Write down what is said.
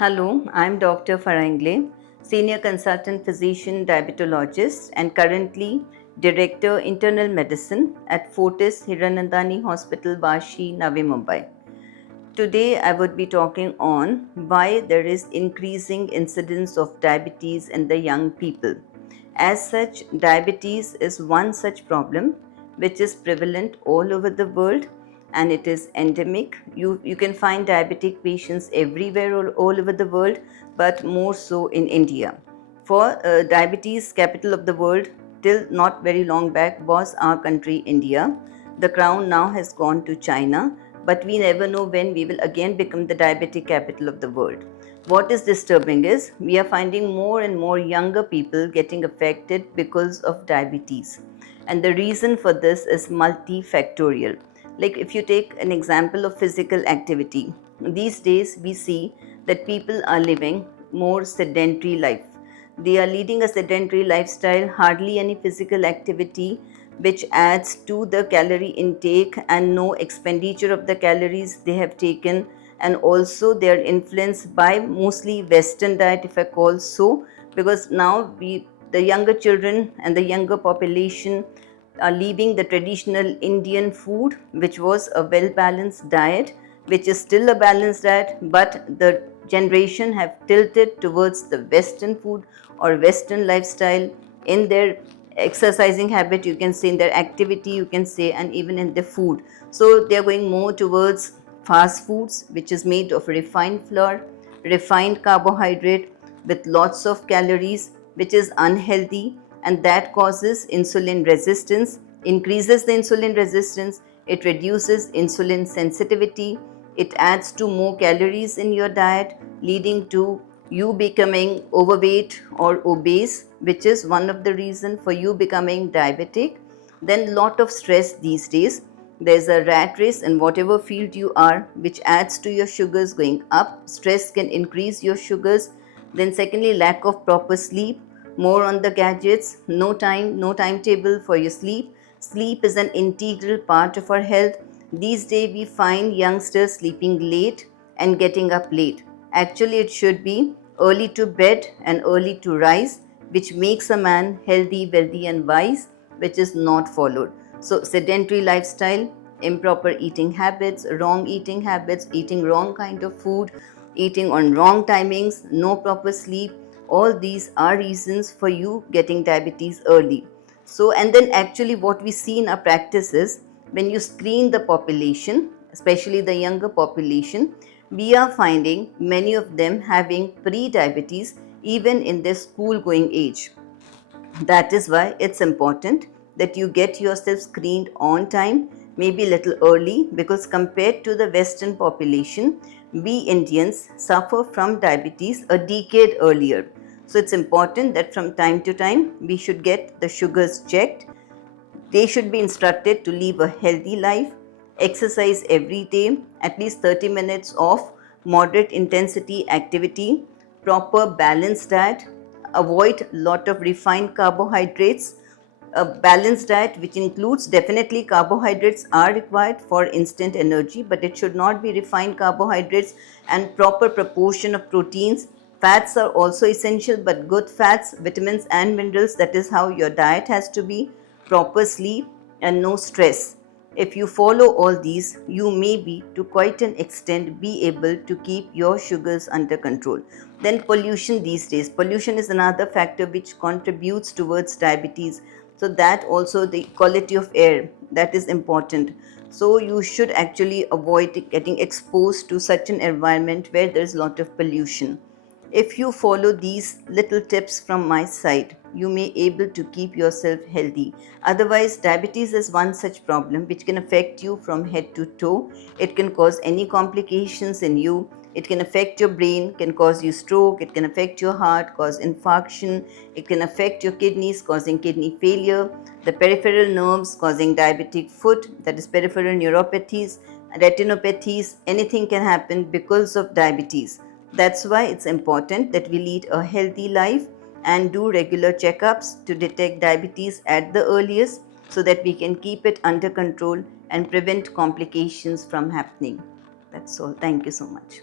Hello, I'm Dr. Farangle, Senior Consultant Physician Diabetologist and currently Director Internal Medicine at Fortis Hiranandani Hospital, Bashi, Navi Mumbai. Today I would be talking on why there is increasing incidence of diabetes in the young people. As such, diabetes is one such problem which is prevalent all over the world and it is endemic. You can find diabetic patients everywhere all over the world, but more so in India. For diabetes capital of the world till not very long back was our country India. The crown now has gone to China, but we never know when we will again become the diabetic capital of the world. What is disturbing is we are finding more and more younger people getting affected because of diabetes. And the reason for this is multifactorial. Like if you take an example of physical activity, these days we see that people are living more sedentary life. They are leading a sedentary lifestyle, hardly any physical activity, which adds to the calorie intake and no expenditure of the calories they have taken, and also they are influenced by mostly Western diet, if I call so, because now the younger children and the younger population are leaving the traditional Indian food, which was a well-balanced diet, which is still a balanced diet, but the generation have tilted towards the Western food or Western lifestyle in their exercising habit, you can say, in their activity, you can say, and even in the food. So they are going more towards fast foods, which is made of refined flour, refined carbohydrate with lots of calories, which is unhealthy, and that causes insulin resistance, increases the insulin resistance, it reduces insulin sensitivity, it adds to more calories in your diet, leading to you becoming overweight or obese, which is one of the reasons for you becoming diabetic. Then lot of stress these days. There's a rat race in whatever field you are, which adds to your sugars going up. Stress can increase your sugars. Then secondly, lack of proper sleep, more on the gadgets, no time, no timetable for your sleep. Sleep is an integral part of our health. These days we find youngsters sleeping late and getting up late. Actually, it should be early to bed and early to rise, which makes a man healthy, wealthy, and wise, which is not followed. So, sedentary lifestyle, improper eating habits, eating wrong kind of food, eating on wrong timings, no proper sleep, all these are reasons for you getting diabetes early. So, and then actually, what we see in our practice is when you screen the population, especially the younger population, we are finding many of them having pre-diabetes even in their school going age. That is why it's important that you get yourself screened on time, maybe a little early, because compared to the Western population, we Indians suffer from diabetes a decade earlier. So it's important that from time to time we should get the sugars checked. They should be instructed to live a healthy life, exercise every day, at least 30 minutes of moderate intensity activity, proper balanced diet, avoid lot of refined carbohydrates. A balanced diet which includes, definitely carbohydrates are required for instant energy, but it should not be refined carbohydrates, and proper proportion of proteins. Fats are also essential, but good fats, vitamins and minerals, that is how your diet has to be. Proper sleep and no stress. If you follow all these, you may be to quite an extent be able to keep your sugars under control. Then pollution these days. Pollution is another factor which contributes towards diabetes. So that also, the quality of air, that is important. So you should actually avoid getting exposed to such an environment where there is a lot of pollution. If you follow these little tips from my side, you may able to keep yourself healthy. Otherwise, diabetes is one such problem which can affect you from head to toe. It can cause any complications in you. It can affect your brain, can cause you stroke, it can affect your heart, cause infarction, it can affect your kidneys, causing kidney failure, the peripheral nerves, causing diabetic foot, that is peripheral neuropathies, retinopathies, anything can happen because of diabetes. That's why it's important that we lead a healthy life and do regular checkups to detect diabetes at the earliest so that we can keep it under control and prevent complications from happening. That's all. Thank you so much.